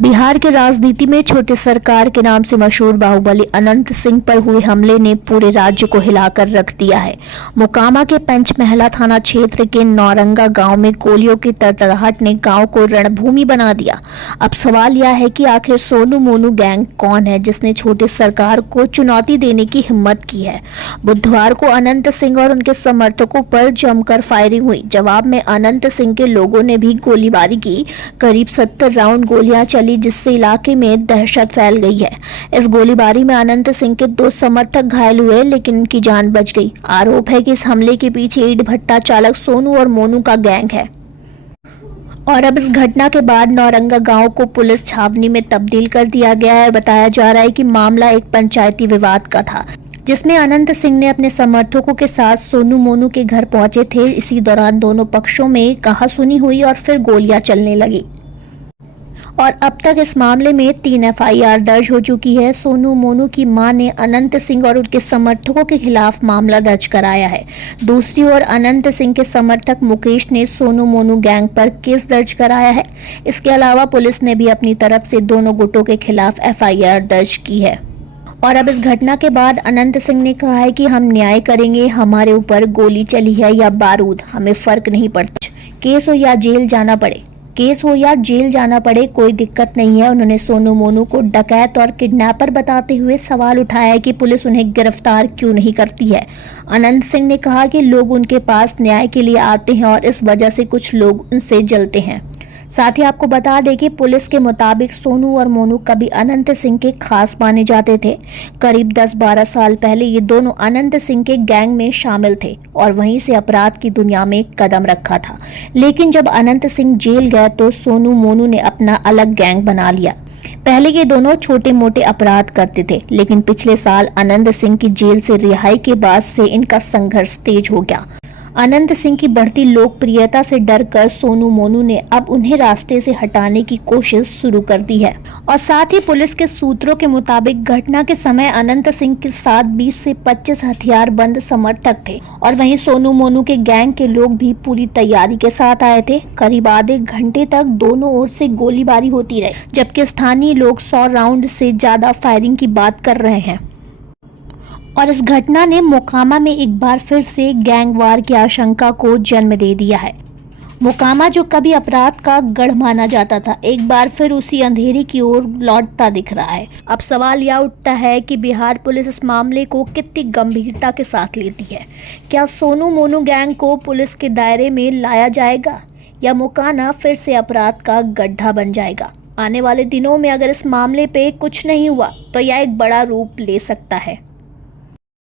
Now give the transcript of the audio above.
बिहार की राजनीति में छोटे सरकार के नाम से मशहूर बाहुबली अनंत सिंह पर हुए हमले ने पूरे राज्य को हिलाकर रख दिया है। मोकामा के पंचमहला थाना क्षेत्र के नौरंगा गांव में गोलियों की तड़तड़ाहट ने गांव को रणभूमि बना दिया। अब सवाल यह है कि आखिर सोनू मोनू गैंग कौन है जिसने छोटे सरकार को चुनौती देने की हिम्मत की है। बुधवार को अनंत सिंह और उनके समर्थकों पर जमकर फायरिंग हुई। जवाब में अनंत सिंह के लोगों ने भी गोलीबारी की। करीब 70 राउंड गोलियां चली, जिससे इलाके में दहशत फैल गई है। इस गोलीबारी में अनंत सिंह के 2 समर्थक घायल हुए, लेकिन उनकी जान बच गई। आरोप है कि इस हमले के पीछे ईंट भट्टा चालक सोनू और मोनू का गैंग है। और अब इस घटना के बाद नौरंगा गांव को पुलिस छावनी में तब्दील कर दिया गया है। बताया जा रहा है कि मामला एक पंचायती विवाद का था, जिसमें अनंत सिंह ने अपने समर्थकों के साथ सोनू मोनू के घर पहुंचे थे। इसी दौरान दोनों पक्षों में कहासुनी हुई और फिर गोलियां चलने लगी। और अब तक इस मामले में 3 एफआईआर दर्ज हो चुकी है। सोनू मोनू की मां ने अनंत सिंह और उनके समर्थकों के खिलाफ मामला दर्ज कराया है। दूसरी ओर अनंत सिंह के समर्थक मुकेश ने सोनू मोनू गैंग पर केस दर्ज कराया है। इसके अलावा पुलिस ने भी अपनी तरफ से दोनों गुटों के खिलाफ एफआईआर दर्ज की है। और अब इस घटना के बाद अनंत सिंह ने कहा है कि हम न्याय करेंगे, हमारे ऊपर गोली चली है या बारूद, हमें फर्क नहीं पड़ता। केस हो या जेल जाना पड़े, कोई दिक्कत नहीं है। उन्होंने सोनू मोनू को डकैत और किडनैपर बताते हुए सवाल उठाया है कि पुलिस उन्हें गिरफ्तार क्यों नहीं करती है। अनंत सिंह ने कहा कि लोग उनके पास न्याय के लिए आते हैं और इस वजह से कुछ लोग उनसे जलते हैं। साथ ही आपको बता दें कि पुलिस के मुताबिक सोनू और मोनू कभी अनंत सिंह के खास माने जाते थे। करीब 10-12 साल पहले ये दोनों अनंत सिंह के गैंग में शामिल थे और वहीं से अपराध की दुनिया में कदम रखा था। लेकिन जब अनंत सिंह जेल गए तो सोनू मोनू ने अपना अलग गैंग बना लिया। पहले ये दोनों छोटे मोटे अपराध करते थे, लेकिन पिछले साल अनंत सिंह की जेल से रिहाई के बाद से इनका संघर्ष तेज हो गया। अनंत सिंह की बढ़ती लोकप्रियता से डरकर सोनू मोनू ने अब उन्हें रास्ते से हटाने की कोशिश शुरू कर दी है। और साथ ही पुलिस के सूत्रों के मुताबिक घटना के समय अनंत सिंह के साथ 20 से 25 हथियारबंद समर्थक थे और वहीं सोनू मोनू के गैंग के लोग भी पूरी तैयारी के साथ आए थे। करीब आधे घंटे तक दोनों ओर से गोलीबारी होती रही, जबकि स्थानीय लोग 100 राउंड से ज्यादा फायरिंग की बात कर रहे हैं। और इस घटना ने मोकामा में एक बार फिर से गैंगवार की आशंका को जन्म दे दिया है। मोकामा जो कभी अपराध का गढ़ माना जाता था, एक बार फिर उसी अंधेरे की ओर लौटता दिख रहा है। अब सवाल यह उठता है कि बिहार पुलिस इस मामले को कितनी गंभीरता के साथ लेती है। क्या सोनू मोनू गैंग को पुलिस के दायरे में लाया जाएगा या मोकामा फिर से अपराध का गड्ढा बन जाएगा? आने वाले दिनों में अगर इस मामले पे कुछ नहीं हुआ तो यह एक बड़ा रूप ले सकता है।